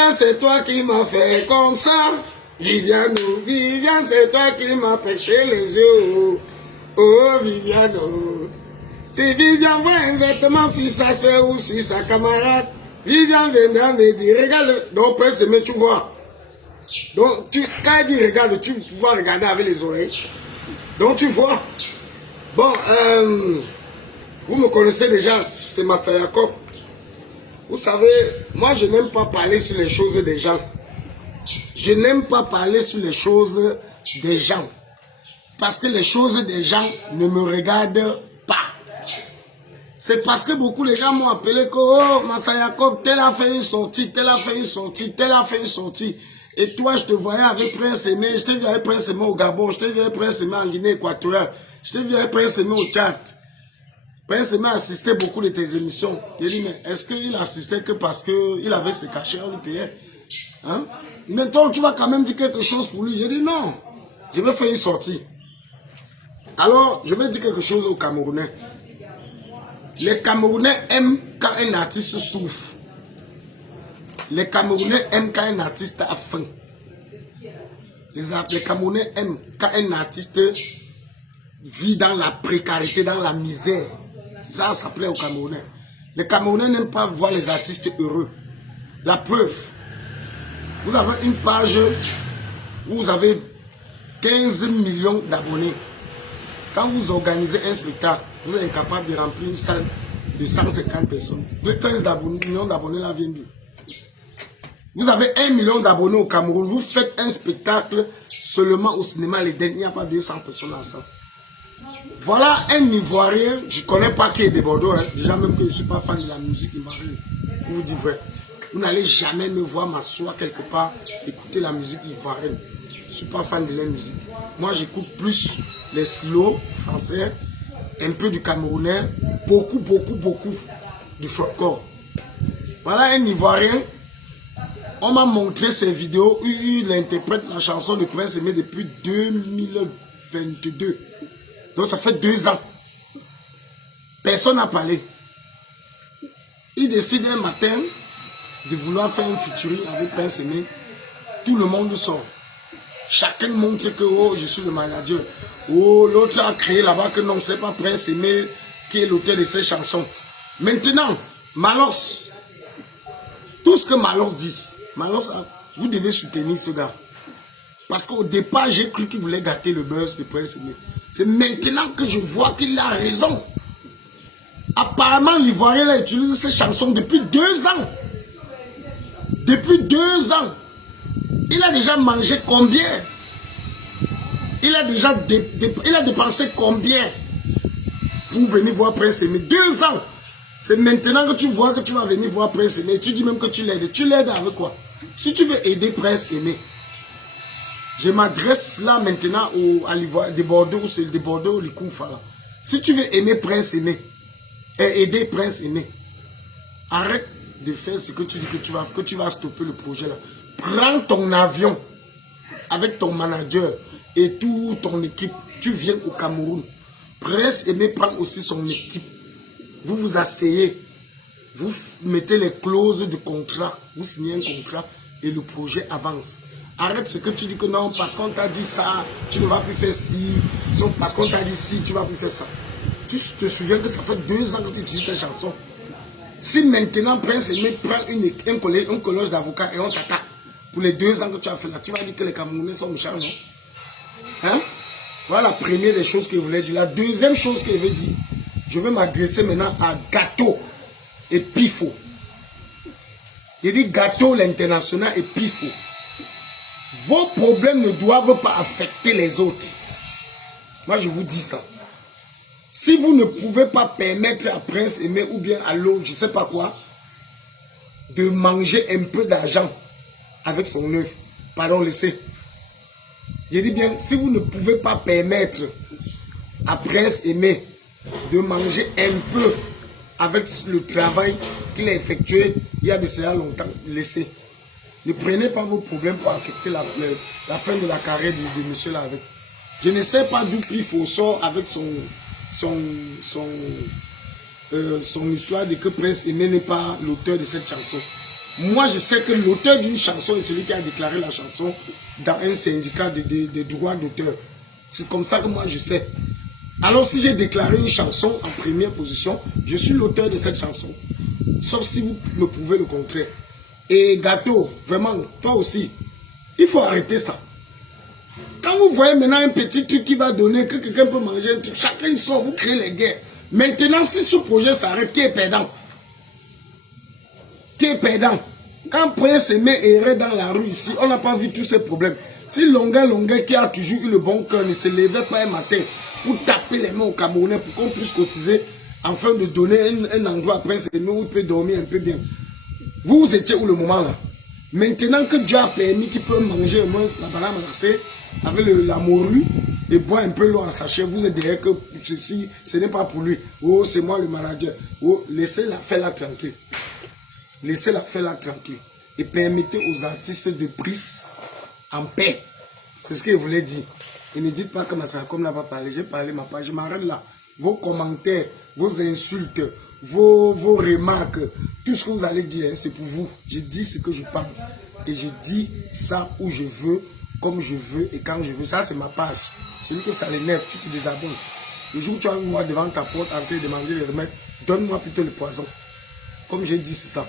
Viviane, c'est toi qui m'as fait comme ça. Viviane, oh, Viviane, c'est toi qui m'as pêché les yeux. Oh, Viviane, oh. Si Viviane voit un vêtement sur sa soeur ou sur sa camarade, Viviane viendra me dire, regarde, donc Prince Aimé, tu vois. Donc, quand elle dit regarde, tu vas regarder avec les oreilles. Donc, tu vois. Bon, vous me connaissez déjà, c'est Masayako. Vous savez, moi, je n'aime pas parler sur les choses des gens. Je n'aime pas parler sur les choses des gens. Parce que les choses des gens ne me regardent pas. C'est parce que beaucoup de gens m'ont appelé que, oh, Masayako, tel a fait une sortie, tel a fait une sortie, tel a fait une sortie. Et toi, je te voyais avec Prince Aimé, je te voyais avec Prince Aimé au Gabon, je te voyais avec Prince Aimé en Guinée équatoriale, je te voyais avec Prince Aimé au Tchad. Prince Aimé assistait beaucoup de tes émissions. Il dit, mais est-ce qu'il assistait que parce qu'il avait ses cachets, on lui payait? Hein? Maintenant, tu vas quand même dire quelque chose pour lui. J'ai dit non, je vais faire une sortie. Alors, je vais dire quelque chose aux Camerounais. Les Camerounais aiment quand un artiste souffre. Les Camerounais aiment quand un artiste a faim. Les Camerounais aiment quand un artiste vit dans la précarité, dans la misère. Ça plaît aux Camerounais. Les Camerounais n'aiment pas voir les artistes heureux. La preuve, vous avez une page où vous avez 15 millions d'abonnés. Quand vous organisez un spectacle, vous êtes incapable de remplir une salle de 150 personnes. De 15 millions d'abonnés là viennent d'où? Vous avez 1 million d'abonnés au Cameroun, vous faites un spectacle seulement au cinéma, les derniers, il n'y a pas 200 personnes ensemble. Voilà un Ivoirien, je ne connais pas qui est de Bordeaux, hein. Déjà même que je ne suis pas fan de la musique ivoirienne, pour vous dire vrai. Vous n'allez jamais me voir m'asseoir quelque part, écouter la musique ivoirienne. Je ne suis pas fan de la musique. Moi, j'écoute plus les slow français, un peu du camerounais, beaucoup du folklore. Voilà un Ivoirien. On m'a montré ces vidéos où il interprète la chanson de Prince Aimé depuis 2022. Donc ça fait 2 ans. Personne n'a parlé. Il décide un matin de vouloir faire un featuring avec Prince Aimé. Tout le monde sort. Chacun montre que oh, je suis le manager. Oh, l'autre a créé là-bas que non, c'est pas Prince Aimé qui est l'auteur de ces chansons. Maintenant, Malos, tout ce que Malos dit, Malos, vous devez soutenir ce gars. Parce qu'au départ, j'ai cru qu'il voulait gâter le buzz de Prince Aimé. C'est maintenant que je vois qu'il a raison. Apparemment, l'Ivoirien a utilisé ces chansons depuis 2 ans. Depuis 2 ans. Il a déjà mangé combien? Il a déjà dépensé combien pour venir voir Prince Aimé? 2 ans. C'est maintenant que tu vois que tu vas venir voir Prince Aimé. Tu dis même que tu l'aides. Tu l'aides avec quoi? Si tu veux aider Prince Aimé, je m'adresse là maintenant à l'Ivoire de Bordeaux, c'est de Bordeaux, le Koufa. Si tu veux aimer Prince Aimé, et aider Prince Aimé, arrête de faire ce que tu dis que tu vas stopper le projet là. Prends ton avion avec ton manager et toute ton équipe. Tu viens au Cameroun. Prince Aimé prend aussi son équipe. Vous vous asseyez, vous mettez les clauses de contrat, vous signez un contrat et le projet avance. Arrête ce que tu dis que non, parce qu'on t'a dit ça, tu ne vas plus faire ci, parce qu'on t'a dit ci, tu ne vas plus faire ça. Tu te souviens que ça fait 2 ans que tu utilises ces chansons. Si maintenant Prince Aimé prend un collège d'avocats et on t'attaque pour les 2 ans que tu as fait là, tu vas dire que les Camerounais sont méchants, non? Hein? Voilà la première des choses que je voulais dire. La deuxième chose que je veux dire, je vais m'adresser maintenant à Gâteau et Pifo. Je dis Gâteau l'international et Pifo. Vos problèmes ne doivent pas affecter les autres. Moi, je vous dis ça. Si vous ne pouvez pas permettre à Prince Aimé ou bien à l'autre, je ne sais pas quoi, de manger un peu d'argent avec son œuvre, pardon, laissez. Je dis bien, si vous ne pouvez pas permettre à Prince Aimé de manger un peu avec le travail qu'il a effectué il y a de cela longtemps, laissez. Ne prenez pas vos problèmes pour affecter la fin de la carrière de monsieur là avec. Je ne sais pas d'où Pifo sort avec son histoire de que Prince Aimé n'est pas l'auteur de cette chanson. Moi, je sais que l'auteur d'une chanson est celui qui a déclaré la chanson dans un syndicat de droits d'auteur. C'est comme ça que moi, je sais. Alors, si j'ai déclaré une chanson en première position, je suis l'auteur de cette chanson. Sauf si vous me prouvez le contraire. Et Gâteau, vraiment, toi aussi, il faut arrêter ça. Quand vous voyez maintenant un petit truc qui va donner, que quelqu'un peut manger un truc, chacun il sort, vous créez les guerres. Maintenant, si ce projet s'arrête, qui est perdant? Qui est perdant? Quand Prince Aimé errait dans la rue ici, on n'a pas vu tous ces problèmes. Si Longuet qui a toujours eu le bon cœur ne se levait pas un matin pour taper les mains aux Camerounais pour qu'on puisse cotiser afin de donner un endroit à Prince Aimé où il peut dormir un peu bien. Vous étiez où le moment là? Maintenant que Dieu a permis qu'il peut manger au moins la banane glacée avec la morue et boire un peu l'eau en sachet, vous êtes derrière que ceci, ce n'est pas pour lui. Oh, c'est moi le manager. Oh, laissez-la faire là tranquille. Laissez-la faire là tranquille. Et permettez aux artistes de brise en paix. C'est ce que je voulais dire. Et ne dites pas que Massacom n'a pas parlé. J'ai parlé ma page. Je m'arrête là. Vos commentaires, vos insultes, vos remarques, tout ce que vous allez dire, c'est pour vous. Je dis ce que je pense. Et je dis ça où je veux, comme je veux et quand je veux. Ça, c'est ma page. Celui que ça l'énerve, tu te désabonnes. Le jour où tu vas me voir devant ta porte en train de demander les remèdes, donne-moi plutôt le poison. Comme j'ai dit, c'est ça.